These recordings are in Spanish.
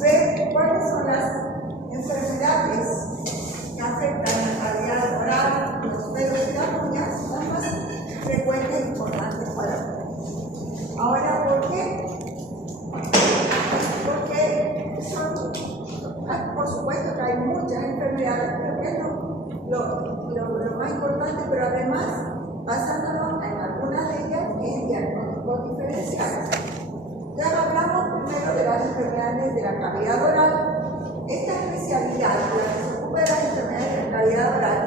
ver cuáles son las enfermedades que afectan la calidad oral, los pelos y las uñas, las más frecuentes e importantes para mí. Ahora, ¿por qué? Porque por supuesto que hay muchas enfermedades, pero que es lo más importante, pero además, basándonos en algunas de ellas, en diagnósticos diferenciales. Ya hablamos primero de las enfermedades de la cavidad oral. Esta especialidad, la que se ocupa de las enfermedades de la cavidad oral,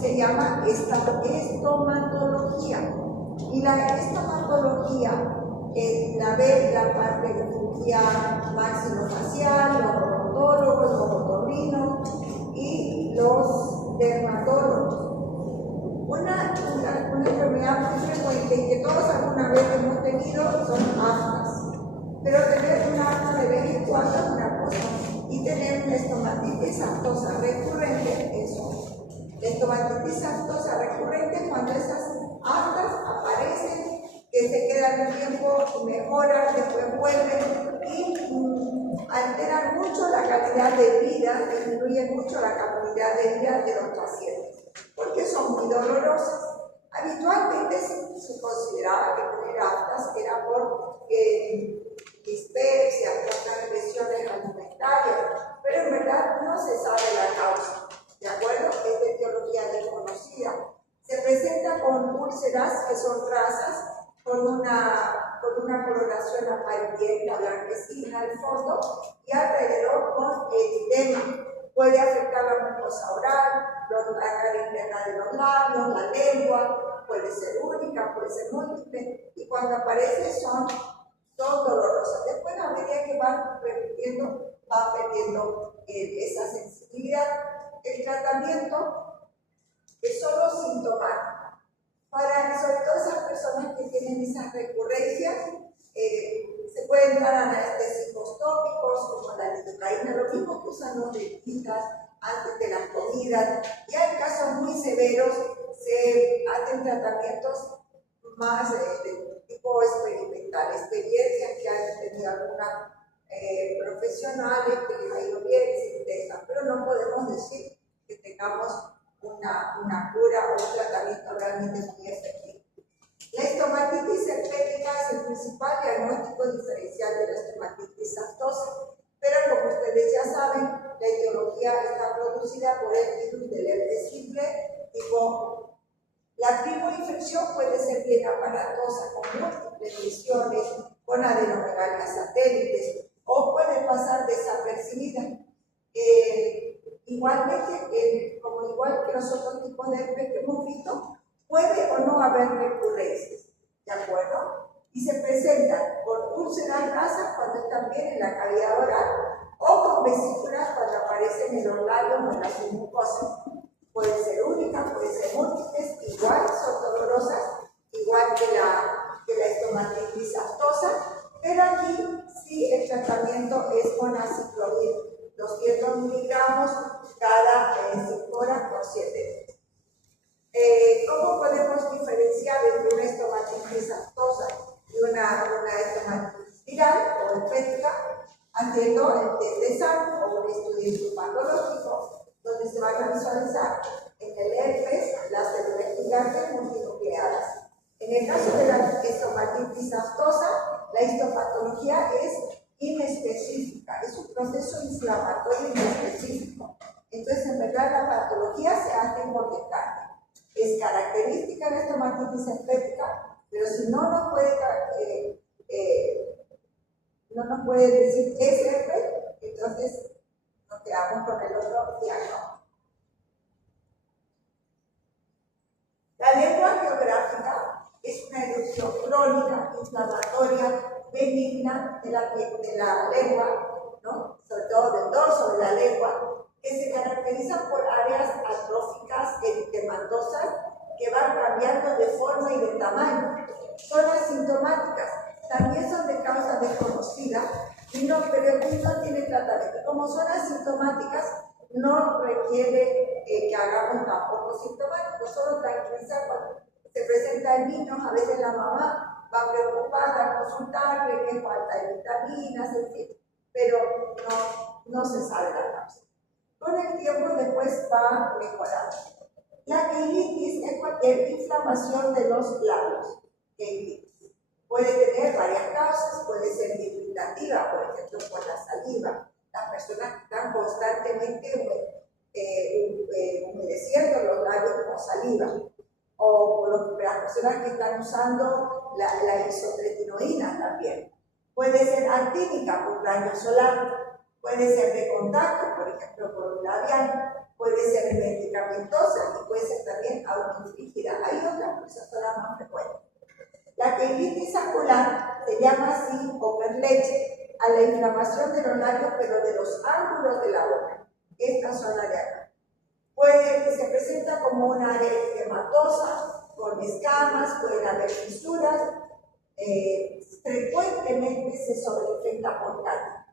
se llama estomatología. Y la estomatología la ve la parte de cirugía maxilofacial, los odontólogos, los otorrinos y los dermatólogos. Una enfermedad muy frecuente y que todos alguna vez hemos tenido son aftas. Pero tener una afta de vez en cuando es una cosa y tener una estomatitis aftosa recurrente es otra. La estomatitis aftosa recurrente es cuando esas aftas aparecen, que se quedan un tiempo, mejoran, después vuelven y alteran mucho la calidad de vida, disminuyen mucho la calidad de vida de los pacientes, porque son muy dolorosas. Habitualmente se consideraba que tener aftas era por dispepsia, por lesiones alimentarias, pero en verdad no se sabe la causa, ¿de acuerdo? Es de etiología desconocida. Se presenta con úlceras que son rasas, con una coloración amarillenta, blanquecina al fondo y alrededor con eritema. Puede afectar la mucosa oral, la cara interna de los labios, la lengua, puede ser única, puede ser múltiple, y cuando aparece son dolorosas. Después, a medida que van repitiendo, va perdiendo esa sensibilidad. El tratamiento es solo sintomático. Sobre todo esas personas que tienen esas recurrencias, se pueden dar anestésicos tópicos como la lidocaína, lo mismo que usan los dentistas antes de las comidas, y hay casos muy severos, se hacen tratamientos más de tipo experimental, experiencias que han tenido algunas profesionales que les ha ido bien, se intentan, pero no podemos decir que tengamos una cura o un tratamiento realmente muy efectivo. La estomatitis herpética es el principal diagnóstico diferencial de la estomatitis aftosa, pero como ustedes ya saben, la etiología está producida por el virus del herpes simple tipo. La infección puede ser bien aparatosa, con múltiples lesiones, con adenomegalia satélites, o puede pasar desapercibida. Igualmente, como igual que los otros tipos de herpes que hemos visto, puede o no haber recurrencias, ¿de acuerdo? Y se presentan con úlceras rasas cuando están bien en la cavidad oral, o con vesículas cuando aparecen en los labios o en la submucosa. Pueden ser únicas, pueden ser múltiples, igual son dolorosas, igual que la estomatitis aftosa, pero aquí sí el tratamiento es con aciclovir, 200 miligramos cada 5 horas por 7 días. ¿Cómo podemos diferenciar entre una estomatitis aftosa y una estomatitis viral o herpética? Haciendo el test de sangre o un estudio histopatológico, donde se van a visualizar en el herpes las células gigantes multinucleadas. En el caso de la estomatitis aftosa, la histopatología es inespecífica, es un proceso inflamatorio inespecífico. Entonces, en verdad, la patología se hace por descarte. Es característica de la estomatitis herpética, pero si no nos puede decir qué es herpes, entonces nos quedamos con el otro diagnóstico. La lengua geográfica es una erupción crónica, inflamatoria, benigna de la lengua, ¿no? Sobre todo del dorso de la lengua, que se caracteriza por áreas atróficas eritematosas que van cambiando de forma y de tamaño. Son asintomáticas, también son de causa desconocida, pero no tiene tratamiento. Como son asintomáticas, no requiere que hagamos tampoco sintomáticos, solo tranquilizar cuando se presenta en niños. A veces la mamá va preocupada a consultarle que falta de vitaminas, en fin. pero no se sabe la causa. Con el tiempo después va mejorando. La queilitis es cualquier inflamación de los labios. Queilitis. Puede tener varias causas, puede ser irritativa, por ejemplo, por la saliva. Las personas que están constantemente humedeciendo los labios con saliva, o por las personas que están usando la isotretinoína también. Puede ser actínica por daño solar, puede ser de contacto, por ejemplo, por un labial, puede ser medicamentosa y puede ser también autoinfligida. Hay otras, pero esas son las más frecuentes. La queilitis acular se llama así, o perleche, a la inflamación de los labios, pero de los ángulos de la boca. Esta zona de acá. Puede que se presenta como una área edematosa, con escamas, pueden haber fisuras, frecuentemente se sobreinfecta por cándida.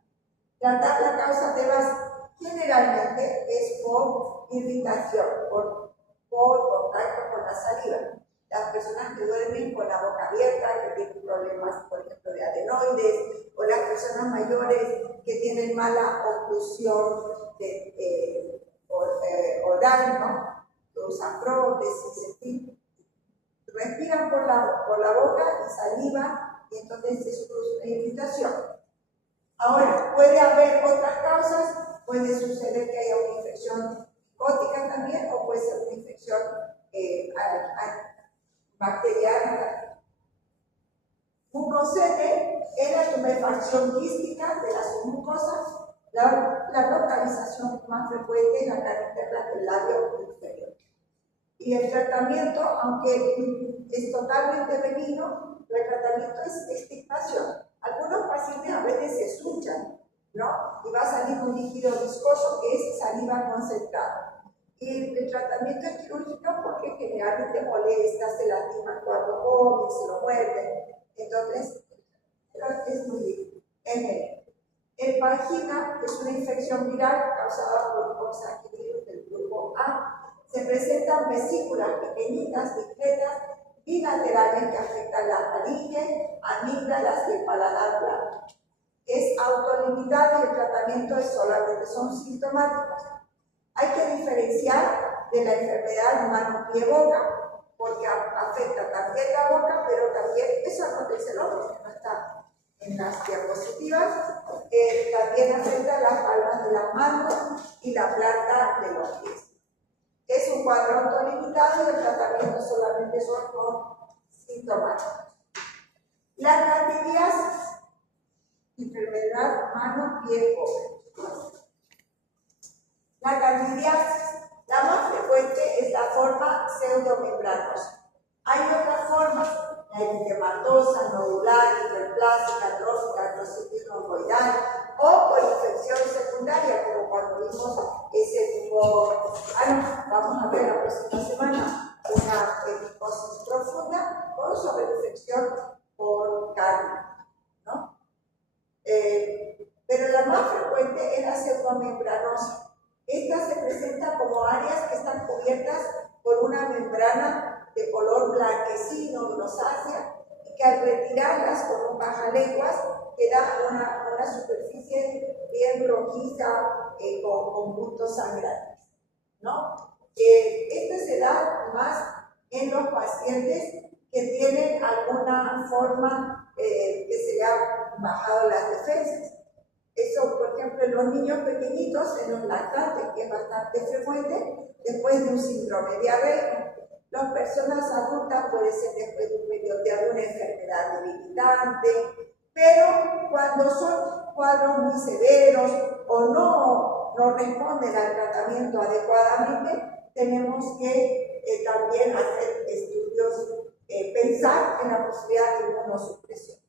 Tratar la causa de base generalmente es por irritación, por contacto con la saliva. Las personas que duermen con la boca abierta, que tienen problemas, por ejemplo, de adenoides, o las personas mayores que tienen mala oclusión oral, ¿no? Que usan prótesis, en fin. Respiran por la boca y saliva, y entonces se produce una irritación. Ahora, puede haber otras causas, puede suceder que haya una infección psicótica también, o puede ser una infección bacteriana. Mucosete es la tumefacción quística de las mucosas. La localización más frecuente es la cara interna del labio inferior. Y el tratamiento, aunque es totalmente benigno, el tratamiento es extirpación. Algunos pacientes a veces se suchan, ¿no? Y va a salir un líquido viscoso que es saliva concentrada. Y el tratamiento es quirúrgico porque generalmente molesta, se lastima cuando come, se lo muerde. Entonces, es muy difícil. El vagina es una infección viral causada por coxsackie del grupo A. Se presentan vesículas pequeñitas, discretas, bilaterales que afectan la faringe, amígdalas y el paladar blando. Es autolimitado y el tratamiento es solamente son sintomáticos. Hay que diferenciar de la enfermedad mano-pie-boca, porque afecta también la boca, pero también, eso acontece el otro, que no está en las diapositivas, también afecta las palmas de las manos y la planta de los pies. Es un cuadro autolimitado y el tratamiento solamente son con sintomáticos. La candidiasis, enfermedad mano-pie-boca. La candidiasis, la más frecuente es la forma pseudomembranosa. Hay otras formas, la eritematosa, nodular, hiperplástica, trófica, acrocitino-ovoidal, o por infección secundaria, como cuando vimos ese tipo. Vamos a ver la próxima semana una epicosis profunda o sobreinfección por cándida, ¿no? Pero la más frecuente es la pseudomembranosa. Esta se presenta como áreas que están cubiertas por una membrana de color blanquecino, rosácea, y que al retirarlas con un bajalenguas queda una superficie bien rojiza con puntos sangrantes, ¿no? Esto se da más en los pacientes que tienen alguna forma que se le ha bajado las defensas. Eso, por ejemplo, en los niños pequeñitos, en los lactantes, que es bastante frecuente, después de un síndrome diarreico. Las personas adultas puede ser después de un periodo de alguna enfermedad debilitante, pero cuando son cuadros muy severos o no responden al tratamiento adecuadamente, tenemos que también hacer estudios, pensar en la posibilidad de inmunosupresión.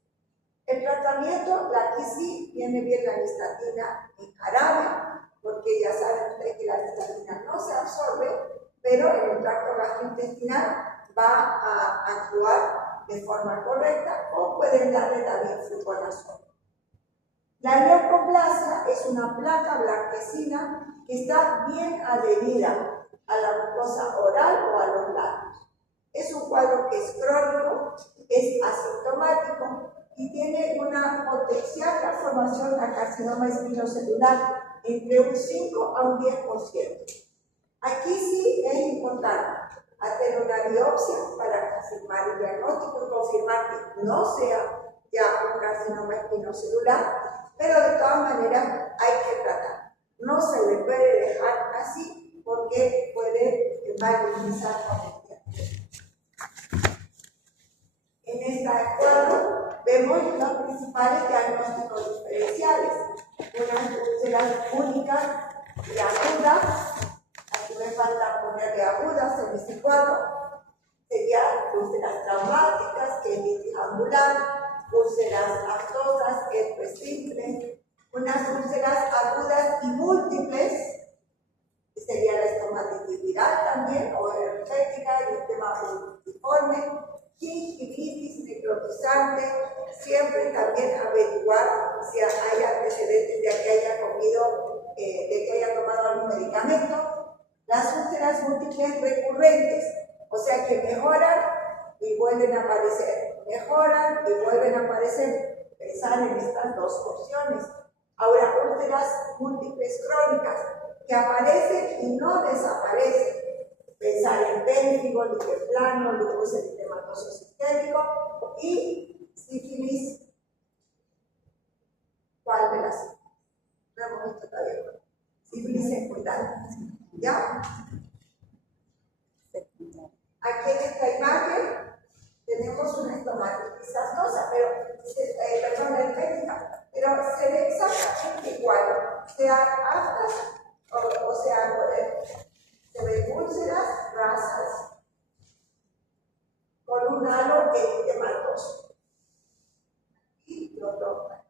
El tratamiento, aquí sí viene bien la listatina en jarabe, porque ya saben ustedes que la listatina no se absorbe, pero en el tracto gastrointestinal va a actuar de forma correcta, o pueden darle también fluconazol. La leucoplasia es una placa blanquecina que está bien adherida a la mucosa oral o a los labios. Es un cuadro que es crónico, es asintomático y tiene una potencial transformación a carcinoma espinocelular entre un 5 a un 10%. Aquí sí es importante hacer una biopsia para confirmar el diagnóstico y confirmar que no sea ya un carcinoma espinocelular, pero de todas maneras hay que tratar. No se le puede dejar así porque puede magnetizar con el tiempo. En este cuadro vemos los principales diagnósticos diferenciales. Unas úlceras únicas y agudas. Aquí me falta ponerle agudas en este cuadro. Serían úlceras traumáticas, quelitis angular, úlceras aftosas, herpes simple, unas úlceras agudas y múltiples, que sería la estomatitis viral también, o herpética, el tema multiforme, gingivitis necrotizante, siempre también averiguar si hay antecedentes de que haya comido, de que haya tomado algún medicamento. Las úlceras múltiples recurrentes, o sea que mejoran y vuelven a aparecer, mejoran y vuelven a aparecer. Pensar en estas dos opciones. Ahora, úlceras múltiples crónicas que aparecen y no desaparecen. Pensar en pénfigo, liqueplano, lupus eritematoso sistémico y sífilis. ¿Cuál de las? No hemos visto todavía. Sífilis secundaria. ¿Ya? Aquí en esta imagen tenemos una estomatitis aftosa, perdón, herpética, pero se ve exactamente igual, sea aftas o sea, se ven úlceras, rasas, con un halo eritematoso. Y lo tocan.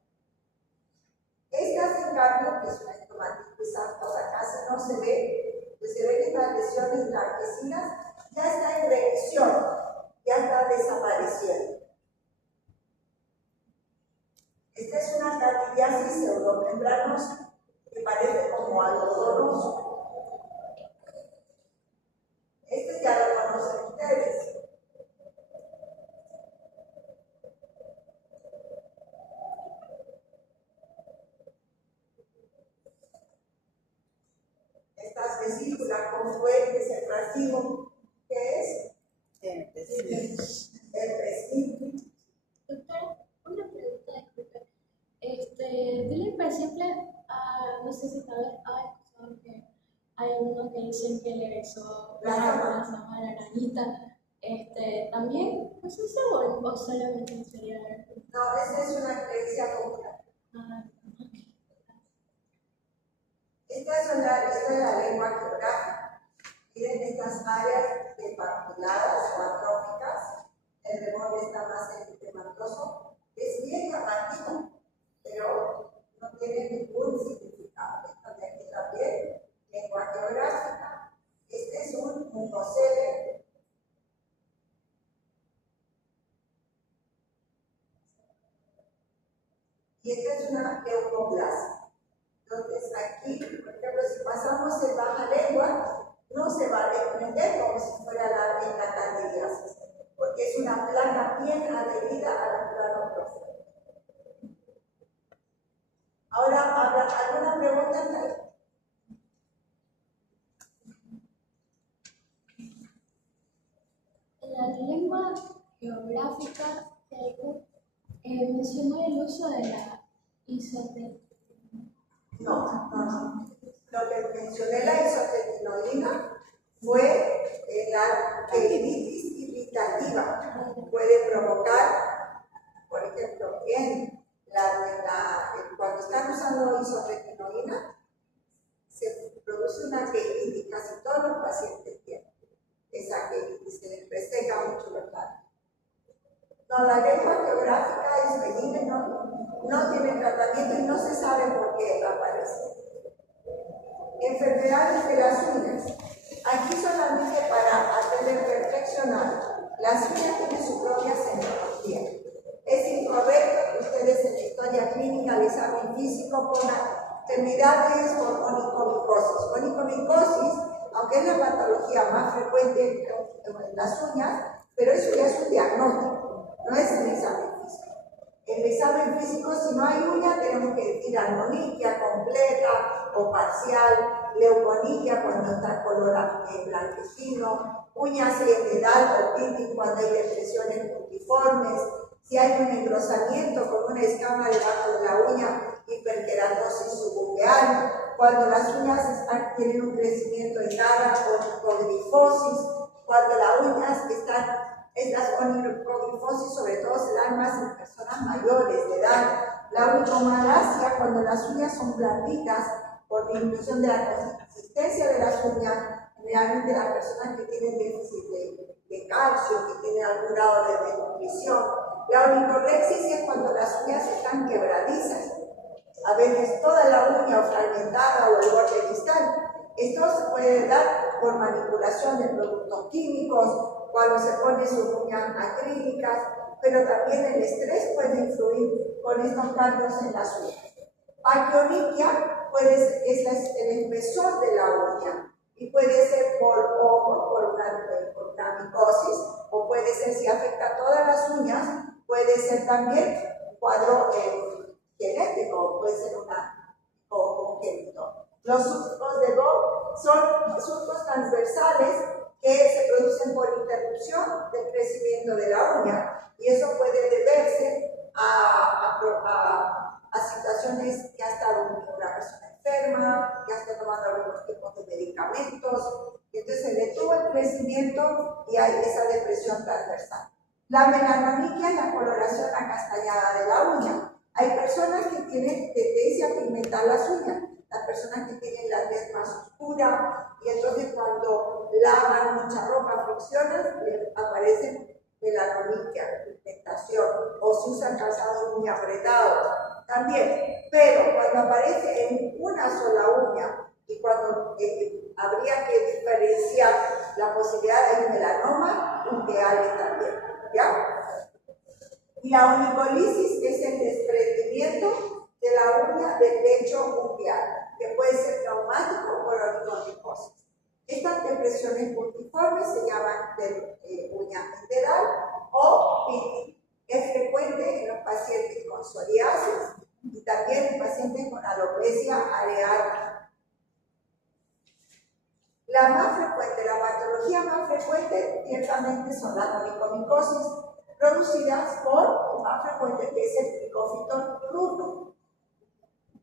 Estas, en cambio, que es una estomatitis aftosa, casi no se ve, pues se ven estas lesiones blanquecinas, ya está en remisión, ya está desapareciendo. Esta es una candidiasis pseudomembranosa que parece como algodonoso. Este ya lo conocen ustedes. Estas vesículas confluentes, el racimo, ¿qué es? Herpes simple. Doctor, una pregunta, disculpe. Dile, por ejemplo, no sé si tal vez que hay algunos que dicen que le besó la arañita. ¿También es eso o solamente sería? No, esa es una creencia popular. Esta es la lengua geográfica. Miren estas áreas departiladas o atróficas. El reborde está más eritematoso. Es bien llamativo, pero no tiene ningún significado. Esta de aquí también, lengua geográfica. Este es un mucocele. Y esta es una leucoplasia. Entonces aquí, por ejemplo, si pasamos en baja lengua, no se va a desprender como si fuera la candidiasis, porque es una placa bien adherida a la plano profundo. Ahora, ¿alguna pregunta? En la lengua geográfica mencionó el uso de la isotretinoína. No. Lo que mencioné, la isotretinoína, fue la quelitis irritativa. Puede provocar, por ejemplo, cuando están usando isotretinoína, se produce una quelitis, casi todos los pacientes tienen esa quelitis, se les reseca mucho los labios. No, la lengua geográfica es benigna, no tiene tratamiento y no se sabe por qué aparece. Enfermedades de las uñas. Aquí solamente para hacerles reflexionar, las uñas tienen su propia semiología. Es incorrecto que ustedes en la historia clínica del examen físico pongan enfermedades con onicomicosis. Onicomicosis, aunque es la patología más frecuente en las uñas, pero eso ya es un diagnóstico, no es un examen físico. el examen físico, si no hay uña, tenemos que decir anoniquia completa o parcial, leuconiquia cuando está color blanquecino, uñas de edad o pitting cuando hay depresiones puntiformes, si hay un engrosamiento con una escama debajo de la uña, hiperkeratosis subupeal, cuando las uñas tienen un crecimiento en nada o congrifosis, cuando las uñas estas congrifosis sobre todo se dan más en personas mayores de edad. La onicomalacia, cuando las uñas son blanditas por disminución de la consistencia de las uñas, realmente las personas que tienen déficit de calcio, que tienen algún grado de desnutrición. La onicorexis es cuando las uñas están quebradizas, a veces toda la uña o fragmentada o el borde distal. Esto se puede dar por manipulación de productos químicos, cuando se pone sus uñas acrílicas, pero también el estrés puede influir con estos cambios en las uñas. Paquioniquia es el espesor de la uña y puede ser por una micosis, o puede ser, si afecta a todas las uñas, puede ser también un cuadro genético, puede ser congénito. Los surcos de Gauss son surcos transversales que se producen por interrupción del crecimiento de la uña, y eso puede deberse a situaciones que ha estado una persona enferma, que ha estado tomando algunos tipos de medicamentos, y entonces se detuvo el crecimiento y hay esa depresión transversal. La melanoniquia es la coloración acastañada de la uña. Hay personas que tienen tendencia a pigmentar las uñas, las personas que tienen la tez más oscura, y entonces cuando lavan mucha ropa, friccionan, les aparece melanoniquia, pigmentación, o se usan calzados muy apretados también. Pero cuando aparece en una sola uña y cuando habría que diferenciar la posibilidad de un melanoma, ungueales también, ¿ya? Y la onicolisis es el desprendimiento de la uña del lecho ungueal, que puede ser traumático por onicomicosis. Estas depresiones puntiformes se llaman uña enteral o pitting. Es frecuente en los pacientes con psoriasis y también en pacientes con alopecia areata. La patología más frecuente ciertamente son las onicomicosis, producidas por el más frecuente, que es el tricófito rudo.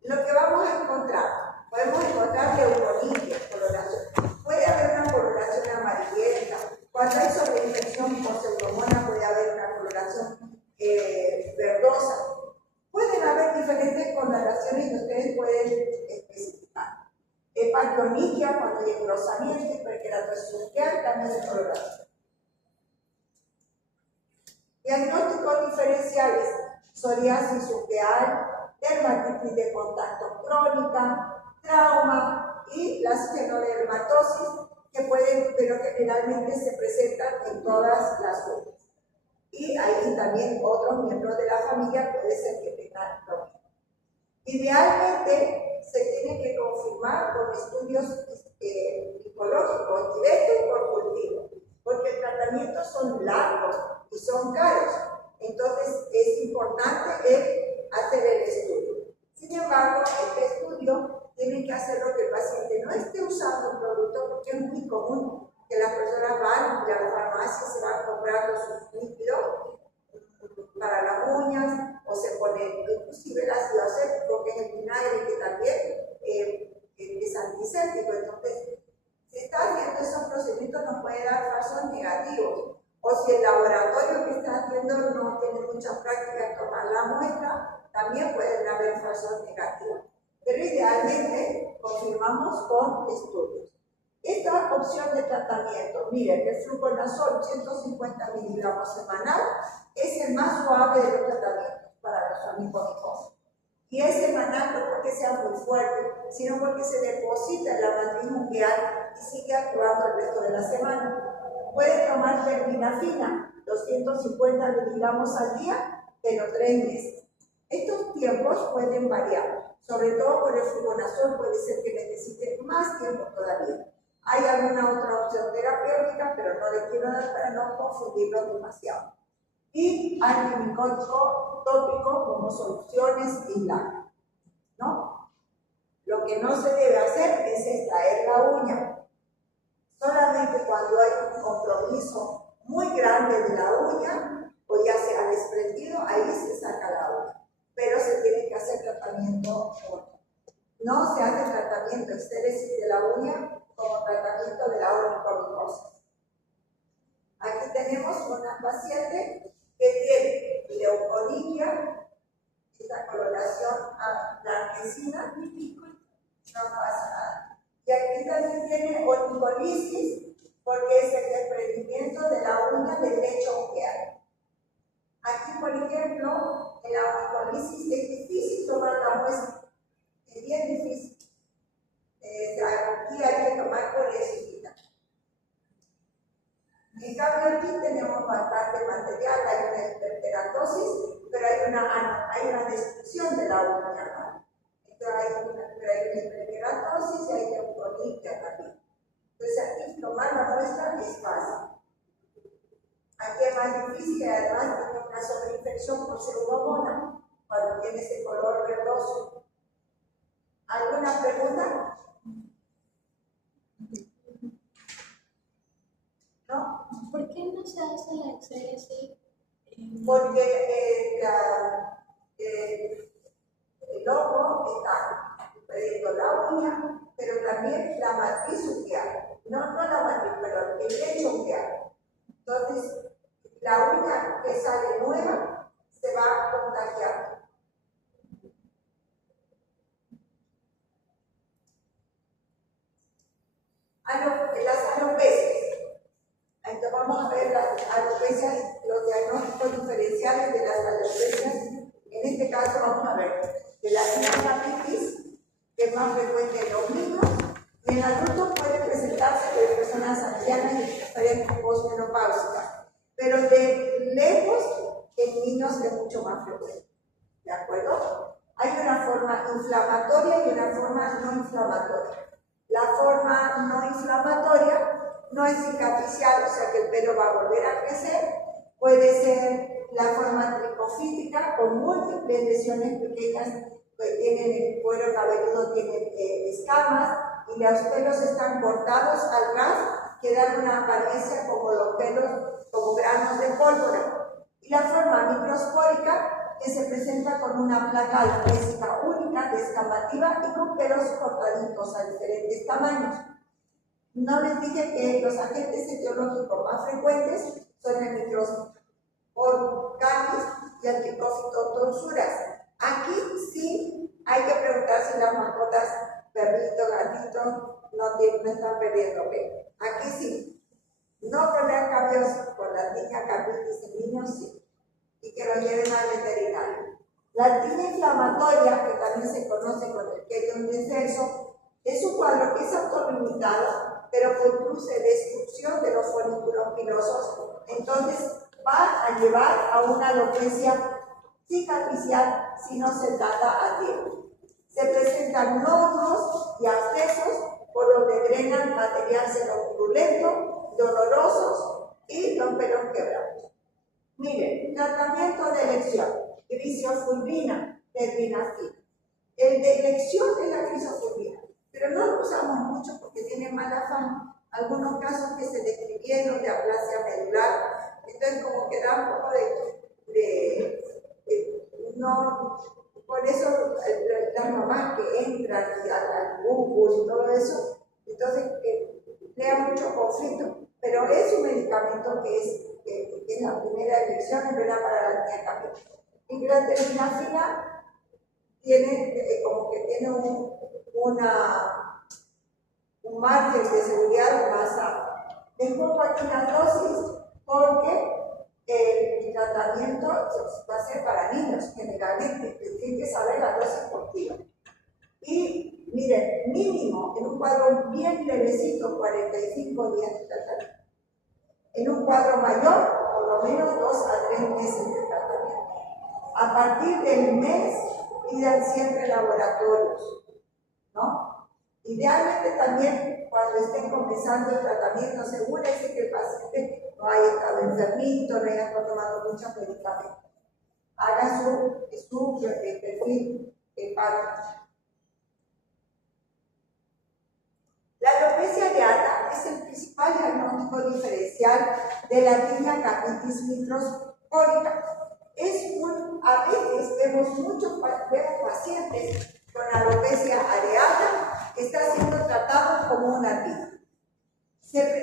Lo que vamos a encontrar, podemos encontrar leuconiquia, coloración. Puede haber una coloración amarillenta. Cuando hay sobreinfección por pseudomonas puede haber una coloración verdosa. Pueden haber diferentes coloraciones que ustedes pueden especificar. Paquioniquia, cuando hay engrosamiento, hiperkeratosis ungueal, también es coloración. Diagnósticos diferenciales: psoriasis ungueal, dermatitis de contacto crónica, trauma y la esclerodermatosis, que pueden, pero generalmente se presentan en todas las uñas. Y ahí también otros miembros de la familia puede ser que tengan lo mismo. Idealmente se tiene que confirmar con estudios psicológicos directos y por cultivo, porque el tratamiento son largos y son caros. Entonces es importante hacer el estudio. Sin embargo, este estudio tiene que hacerlo que el paciente no esté usando un producto, porque es muy común que las personas van y a la farmacia se van comprando sus líquidos para las uñas, o se ponen inclusive el ácido acético, que es el vinagre, que también es antiséptico. Entonces, si está haciendo esos procedimientos, nos puede dar falsos negativos. O si el laboratorio que está haciendo no tiene mucha práctica en tomar la muestra, también pueden haber falsos negativos. Pero idealmente confirmamos con estudios. Esta opción de tratamiento, miren, el fluconazol 150 miligramos semanal es el más suave de los tratamientos para los onicomicosis. Y es semanal no porque sea muy fuerte, sino porque se deposita en la matriz ungueal y sigue actuando el resto de la semana. Pueden tomar terminafina, 250 miligramos al día, pero 3 meses. Estos tiempos pueden variar, sobre todo por el fluconazol puede ser que necesite más tiempo todavía. Hay alguna otra opción terapéutica, pero no le quiero dar para no confundirlo demasiado. y antimicótico tópico como soluciones y blanco, ¿no? Lo que no se debe hacer es extraer la uña. Solamente cuando hay un compromiso muy grande de la uña, o ya se ha desprendido, ahí se saca la uña. Pero se tiene que hacer tratamiento único. No se hace tratamiento estéresis de la uña como tratamiento de la onycomicosis. Aquí tenemos una paciente que tiene leuconidia, esta coloración blanquecina, no pasa nada. Y aquí también tiene onicolisis, porque es el desprendimiento de la uña del lecho ungueal. Aquí, por ejemplo, en la onicolisis es difícil tomar la muestra, es bien difícil. Aquí hay que tomar colecita. En cambio, aquí tenemos bastante material, hay una hiperkeratosis, pero hay una destrucción de la uña, ¿no? Entonces hay una hiperkeratosis y hay leuconidia también. Entonces aquí tomar la muestra es fácil. Aquí es más difícil y además tiene una sobreinfección por pseudomonas cuando tiene ese color verdoso. ¿Alguna pregunta? ¿No? ¿Por qué no se hace la exéresis? Porque el ojo está perdiendo la uña, pero también la matriz ungueal. No la matriz, pero el lecho ungueal. Entonces, la uña que sale nueva se va a contagiar. Las alopecias. Entonces vamos a ver las alopecias, los diagnósticos diferenciales de las alopecias. En este caso vamos a ver de la gingivitis, que es más frecuente en los niños, y en adultos puede presentarse de personas ancianas y experiencias postmenopáusicas, pero de lejos en niños es mucho más frecuente. ¿De acuerdo? Hay una forma inflamatoria y una forma no inflamatoria. La forma no inflamatoria no es cicatricial, o sea que el pelo va a volver a crecer. Puede ser la forma tricofítica con múltiples lesiones pequeñas que tienen el cuero cabelludo, tienen escamas y los pelos están cortados al ras que dan una apariencia como los pelos, como granos de pólvora. Y la forma microspórica que se presenta con una placa alopécica única, descamativa y con pelos cortaditos a diferentes tamaños. No les dije que los agentes etiológicos más frecuentes son el microsporcaris y el tricófito-torsuras. Aquí sí hay que preguntar si las mascotas, perrito, gatito, no están perdiendo pelo. Aquí sí. No poner cambios con la tinea capitis en niños, sí. Y que lo lleven al veterinario. La tinea inflamatoria, que también se conoce con el querión descenso, es un cuadro que es autolimitado, pero produce destrucción de los folículos pilosos. Entonces va a llevar a una alopecia cicatricial si no se trata a tiempo. Se presentan nódulos y abscesos por donde drenan material seropurulento, dolorosos y los pelos quebrados. Miren, tratamiento de elección, crisofulvina, terbinafina. El de elección es la crisofulvina, pero no lo usamos mucho porque tiene mala fama. Algunos casos que se describieron de aplasia medular, entonces como que da un poco no, por eso las mamás que entran al Google y todo eso, entonces crea mucho conflicto, pero es un medicamento que es la primera elección en verdad para la tinea capitis. Y la terbinafina tiene como que tiene un margen de seguridad más amplio. Después una dosis porque el tratamiento va a ser para niños generalmente, tienen que saber la dosis por kilo. Y miren, mínimo en un cuadro bien levecito, 45 días de tratamiento. En un cuadro mayor, por lo menos 2 a 3 meses de tratamiento. A partir del mes, pidan siempre laboratorios, ¿no? Idealmente también cuando estén comenzando el tratamiento, asegúrense que el paciente no haya estado enfermito, no haya estado tomando muchos medicamentos. Haga su perfil hepático. La alopecia areata es el principal diagnóstico diferencial de la tinea capitis microscópica. A veces vemos pacientes con alopecia areata que está siendo tratado como una tinea.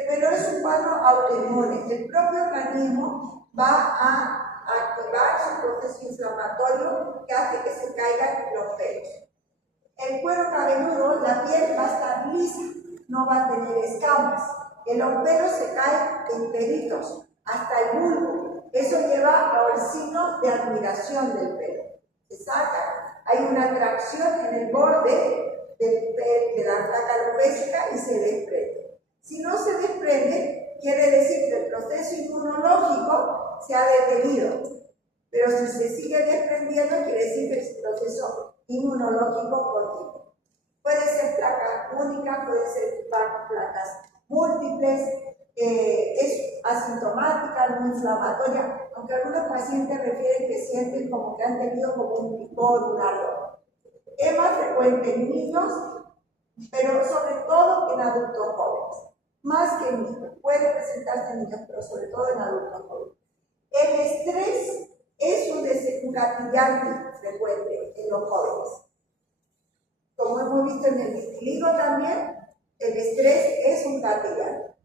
Pero es un cuadro autoinmune. El propio organismo va a activar su proceso inflamatorio que hace que se caigan los pelos. El cuero cabelludo, la piel va a estar lisa, no va a tener escamas. Los pelos se caen enteritos, hasta el bulbo. Eso lleva al signo de admiración del pelo. Se saca, hay una tracción en el borde de la placa alopécica y se desprende. Si no se desprende, quiere decir que el proceso inmunológico se ha detenido. Pero si se sigue desprendiendo, quiere decir que el proceso inmunológico continuo. Puede ser placa única, puede ser placas múltiples, es asintomática, no inflamatoria, aunque algunos pacientes refieren que sienten como que han tenido como un picor, un ardor. Es más frecuente en niños, pero sobre todo en adultos jóvenes. Más que en niños, puede presentarse en niños, pero sobre todo en adultos jóvenes. El estrés es un gatillante frecuente en los jóvenes. Como hemos visto en el vitiligo también, el estrés es un gatillante.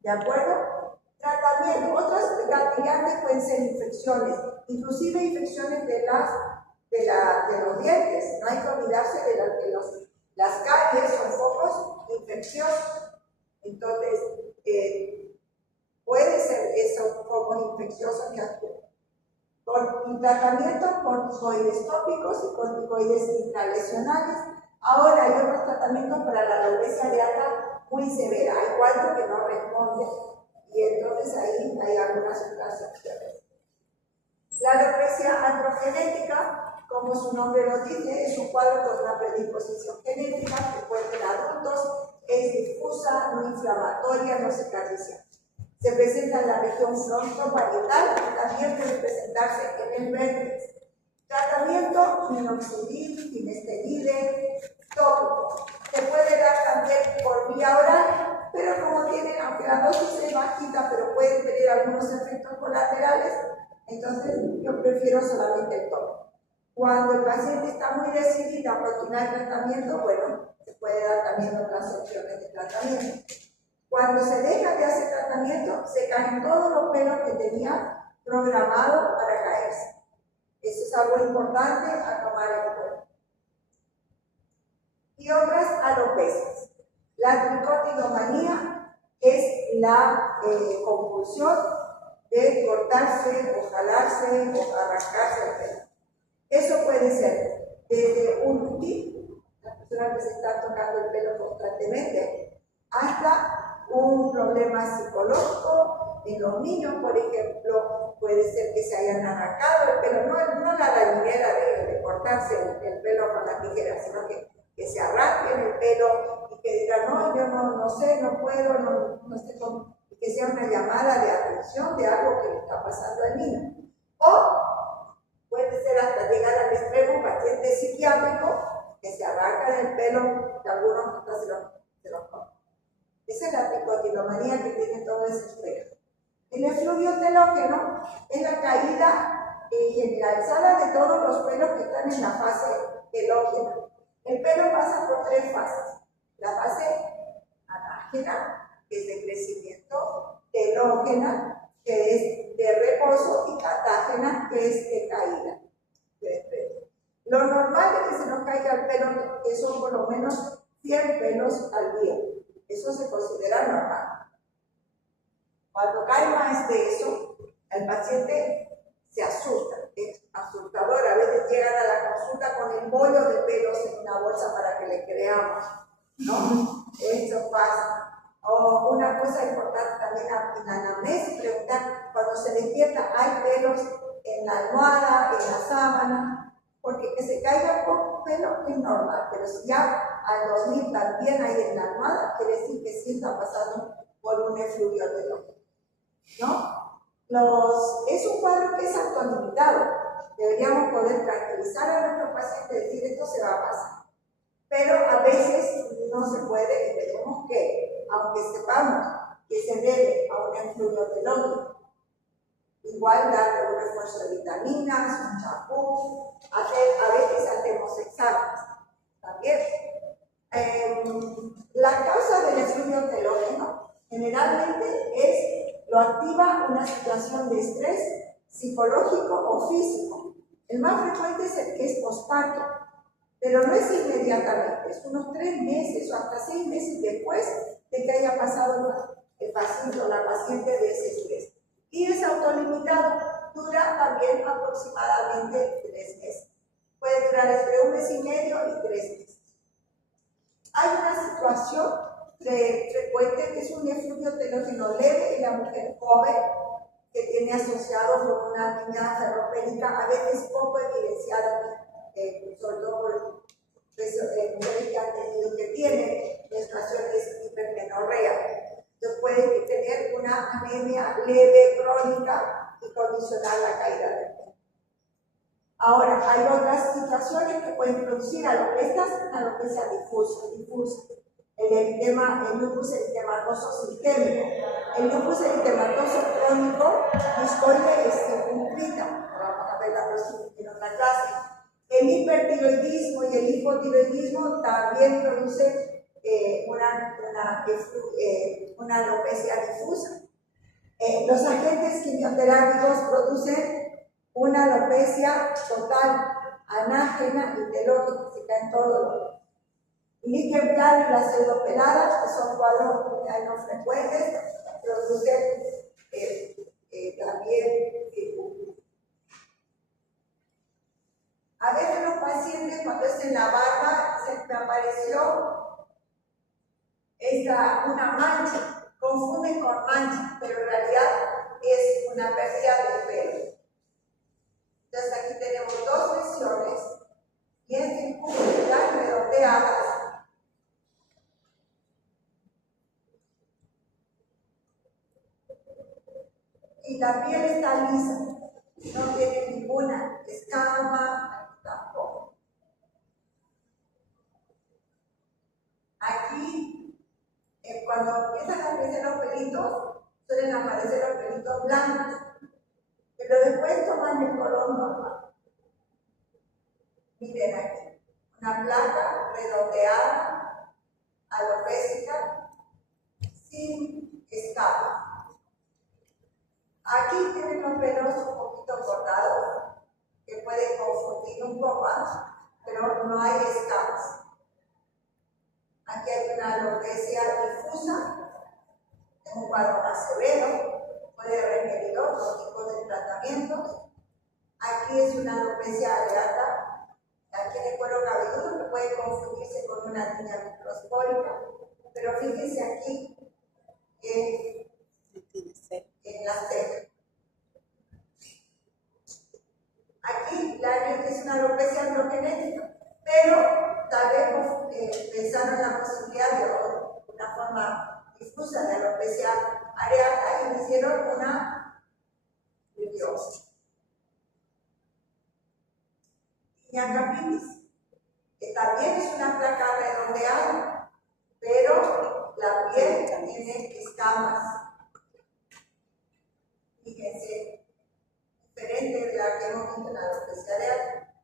¿De acuerdo? Tratamiento. Otros gatillantes pueden ser infecciones, inclusive infecciones de los dientes. No hay que olvidarse de las caries son focos infecciosos. Entonces, puede ser esos focos infecciosos que actúan. Con tratamientos corticoides tópicos y corticoides intralesionales. Ahora hay otros tratamientos para la alopecia areata muy severa. Hay cuadros que no responden y entonces ahí hay algunas otras opciones. La alopecia androgenética, como su nombre lo dice, es un cuadro con una predisposición genética frecuente en adultos, es difusa, no inflamatoria, no cicatriza. Se presenta en la región frontoparietal y también puede presentarse en el vértex. Tratamiento minoxidil, finesteride, tópico. Se puede dar también por vía oral, pero como tiene, aunque la dosis es bajita, pero puede tener algunos efectos colaterales, entonces yo prefiero solamente el tópico. Cuando el paciente está muy decidido a continuar el tratamiento, bueno, se puede dar también otras opciones de tratamiento. Cuando se deja de hacer tratamiento, se caen todos los pelos que tenía programado para caerse. Eso es algo importante a tomar en cuenta. Y otras alopecias. La tricotilomanía es la compulsión de cortarse o jalarse o arrancarse el pelo. Eso puede ser desde un luti, la persona que se está tocando el pelo constantemente, hasta un problema psicológico. En los niños, por ejemplo, puede ser que se hayan arrancado el pelo, no la laminera de cortarse el pelo con la tijera, sino que se arranquen el pelo y que digan, no, yo no sé, no puedo, no sé cómo, y que sea una llamada de atención de algo que le está pasando al niño. O puede ser hasta llegar al extremo un paciente psiquiátrico que se arranca el pelo, que algunos hasta se los cortan. Esa es la tricotilomanía que tiene todo ese espectro. El efluvio telógeno es la caída generalizada de todos los pelos que están en la fase telógena. El pelo pasa por tres fases. La fase anágena, que es de crecimiento, telógena, que es de reposo, y catágena, que es de caída. Lo normal es que se nos caiga el pelo, que son por lo menos 100 pelos al día. Eso se considera normal. Cuando cae más de eso, el paciente se asusta, es asustador. A veces llegan a la consulta con el bollo de pelos en una bolsa para que le creamos, ¿no? Eso pasa. O una cosa importante también en la anamnesis, preguntar, cuando se despierta, ¿hay pelos en la almohada, en la sábana? Porque que se caigan pelo es normal, pero si ya al 2000 también hay en la almohada, quiere decir que sí está pasando por un efluvio del ojo, ¿no? Es un cuadro que es autolimitado. Deberíamos poder tranquilizar a nuestro paciente y decir esto se va a pasar. Pero a veces no se puede y tenemos que, aunque sepamos que se debe a un efluvio del ojo, igual darle un refuerzo de vitaminas, un champú, a veces hacemos exámenes también. La causa del efluvio telógeno generalmente lo activa una situación de estrés psicológico o físico. El más frecuente es el que es posparto, pero no es inmediatamente, es unos 3 meses o hasta 6 meses después de que haya pasado el paciente o la paciente de ese estrés. Y es autolimitado, dura también aproximadamente 3 meses. Puede durar entre 1 mes y medio y 3 meses. Hay una situación frecuente que es un efluvio telógeno leve en la mujer joven que tiene asociado con una niña ferropénica, a veces poco evidenciada, sobre todo por mujeres que han tenido, que tienen menstruaciones hipermenorrea. Entonces puede tener una anemia leve, crónica y condicionar la caída del pelo. Ahora, hay otras situaciones que pueden producir alopecia difusa. El lupus eritematoso sistémico. El lupus eritematoso crónico, discoide circunscrita. Vamos a ver la próxima en otra clase. El hipertiroidismo y el hipotiroidismo también producen una alopecia difusa. Los agentes quimioterápicos producen una alopecia total, anágena y telógica, se caen todos. El líquen plano y la pseudopelada, que son cuadros no frecuentes, producen también. A veces los pacientes, cuando es en la barba, se me apareció una mancha, confunden con mancha, pero en realidad es una pérdida de pelo. Entonces aquí tenemos 2 lesiones, bien circunferenciales, redondeadas. Y la piel está lisa, no tiene ninguna escama, tampoco. Aquí, cuando empiezan a crecer los pelitos, suelen aparecer los pelitos blancos, pero después toman el color normal. Miren aquí, una placa redondeada, alopécica, sin escamas. Aquí tienen los pelos un poquito cortados, que pueden confundir un poco más, pero no hay escamas. Aquí hay una alopecia difusa, es un cuadro más severo, puede requerir otro tipo de tratamientos. Aquí es una alopecia areata, aquí en el cuero cabelludo, que puede confundirse con una niña microscópica, pero fíjense aquí en la ceja. Aquí es una alopecia androgenética, pero tal vez pensaron en la posibilidad de una forma difusa de alopecia areata y hicieron una lipiosis. Niacapitis, que también es una placa redondeada, pero la piel tiene escamas. Fíjense, diferente de la que hemos visto en la alopecia areata.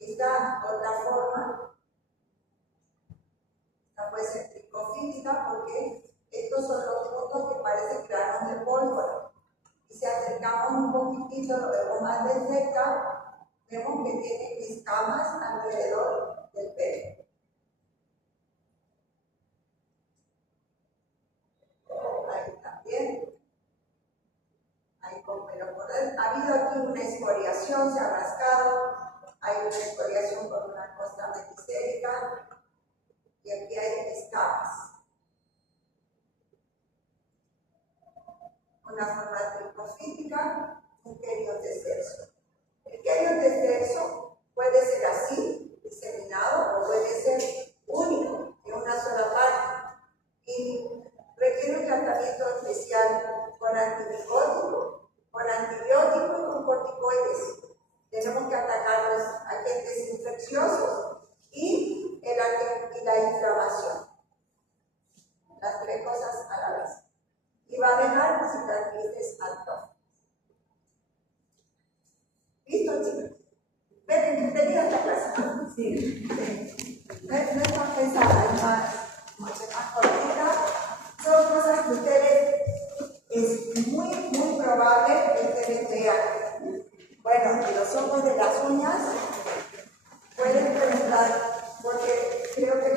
Esta otra forma, esta puede ser tricofítica porque estos son los puntos que parecen granos de pólvora. Y si acercamos un poquitito, lo vemos más de cerca, vemos que tiene escamas alrededor del pelo. Ahí también. Ahí con pelo correr. Ha habido aquí una escoriación, se ha rascado. Hay una escoriación con una costa meticérica. Y aquí hay escamas. Una forma tricofítica, un querión de sexo. El querión de sexo puede ser así, se pesadas, más cortitas, son cosas que ustedes, es muy probable que ustedes vean. Bueno, los ojos de las uñas pueden preguntar, porque creo que